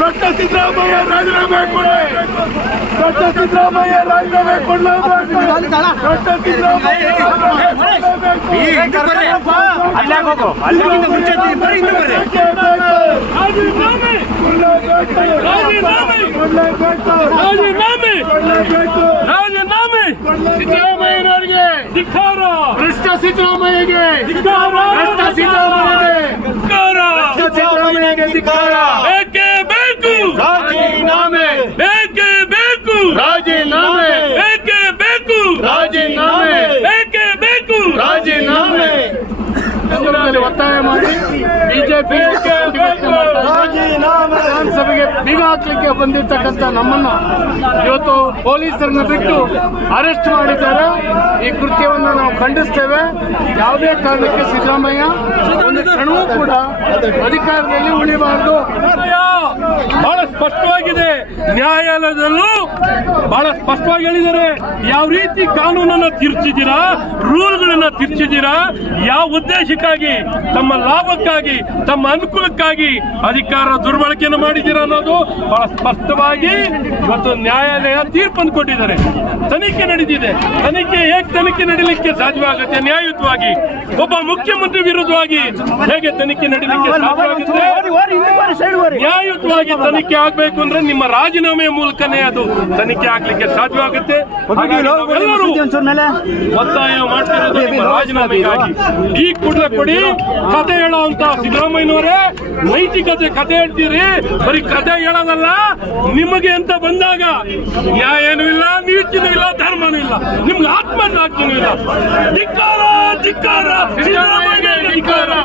Doctor Siddaramaiah ರಾಜೀನಾಮೆ ಕೊಡಿ doctor Siddaramaiah ರಾಜೀನಾಮೆ ಕೊಡಲೇಬೇಕು ಡಾಕ್ಟರ್ ಸಿದ್ದರಾಮಯ್ಯ ಅಲ್ಲೇ ಹೋಗು ಅಲ್ಲಿಗಿಂತ ಮುಂಚೆ ಬರ್ರಿ ಇನ್ನೂ ಬರ್ರಿ ರಾಜೀನಾಮೆ ರಾಜೀನಾಮೆ ರಾಜೀನಾಮೆ ರಾಜೀನಾಮೆ ಸಿದ್ದರಾಮಯ್ಯನವರಿಗೆ ಧಿಕ್ಕಾರ ಭ್ರಷ್ಟ ಸಿದ್ದರಾಮಯ್ಯಗೆ ಧಿಕ್ಕಾರ ಭ್ರಷ್ಟ ಸಿದ್ದರಾಮಯ್ಯಗೆ ಧಿಕ್ಕಾರ ಸಿದ್ದರಾಮಯ್ಯಗೆ ಧಿಕ್ಕಾರ ವಿಧಾನಸಭೆಗೆ ಬೀಗ ಹಾಕ್ಲಿಕ್ಕೆ ಬಂದಿರ್ತಕ್ಕಂಥ ನಮ್ಮನ್ನ ಇವತ್ತು ಪೊಲೀಸರನ್ನ ಬಿಟ್ಟು ಅರೆಸ್ಟ್ ಮಾಡಿದ್ದಾರೆ. ಈ ಕೃತ್ಯವನ್ನು ನಾವು ಖಂಡಿಸ್ತೇವೆ. ಯಾವುದೇ ಕಾರಣಕ್ಕೆ ಸಿದ್ದರಾಮಯ್ಯ ಒಂದು ಕ್ಷಣವೂ ಕೂಡ ಅಧಿಕಾರದಲ್ಲಿ ಉಳಿಬಾರದು. ಬಹಳ ಸ್ಪಷ್ಟವಾಗಿದೆ. ನ್ಯಾಯಾಲಯದಲ್ಲೂ ಬಹಳ ಸ್ಪಷ್ಟವಾಗಿ ಹೇಳಿದ್ದಾರೆ. ಯಾವ ರೀತಿ ಕಾನೂನನ್ನು ತಿರ್ಚಿದ್ದೀರಾ, ರೂಲ್ಗಳನ್ನ ತಿರ್ಚಿದ್ದೀರಾ, ಯಾವ ಉದ್ದೇಶಕ್ಕಾಗಿ, ತಮ್ಮ ಲಾಭಕ್ಕಾಗಿ, ತಮ್ಮ ಅನುಕೂಲಕ್ಕಾಗಿ ಅಧಿಕಾರ ದುರ್ಬಳಕೆಯನ್ನು ಮಾಡಿದ್ದೀರಾ ಅನ್ನೋದು ಬಹಳ ಸ್ಪಷ್ಟವಾಗಿ ಇವತ್ತು ನ್ಯಾಯಾಲಯ ತೀರ್ಪನ್ನು ಕೊಟ್ಟಿದ್ದಾರೆ. ತನಿಖೆ ನಡೆದಿದೆ. ತನಿಖೆ ಹೇಗೆ ತನಿಖೆ ನಡೀಲಿಕ್ಕೆ ಸಾಧ್ಯವಾಗುತ್ತೆ? ನ್ಯಾಯಯುತವಾಗಿ, ಒಬ್ಬ ಮುಖ್ಯಮಂತ್ರಿ ವಿರುದ್ಧವಾಗಿ ಹೇಗೆ ತನಿಖೆ ನಡೀಲಿಕ್ಕೆ ಸಾಧ್ಯವಾಗುತ್ತೆ? ನ್ಯಾಯಯುತವಾಗಿ ತನಿಖೆ ಆಗ್ಬೇಕು ಅಂದ್ರೆ ನಿಮ್ಮ ರಾಜೀನಾಮೆ ಮೂಲಕನೇ ಅದು ತನಿಖೆ ಆಗ್ಲಿಕ್ಕೆ ಸಾಧ್ಯವಾಗುತ್ತೆ. ಒತ್ತಾಯ ಮಾಡ್ತಿರೋದು ನಿಮ್ಮ ರಾಜೀನಾಮೆಗಾಗಿ. ಈ ಕೂಡಲೇ ಕೊಡಿ. ಕತೆ ಹೇಳೋಂತ ಸಿದ್ದರಾಮಯ್ಯನವರೇ ನೈತಿಕತೆ ಕತೆ ಹೇಳ್ತೀರಿ. ಬರೀ ಕತೆ ಹೇಳೋದಲ್ಲ ನಿಮಗೆ ಅಂತ ಬಂದಾಗ ನ್ಯಾಯನೂ ಇಲ್ಲ ನೀತಿನೂ ಇಲ್ಲ ಧರ್ಮನೂ ಇಲ್ಲ. ನಿಮ್ಗೆ ಆತ್ಮಸಾಕ್ಷಿನೂ ಇಲ್ಲ. ಧಿಕ್ಕಾರ ಧಿಕ್ಕಾರ.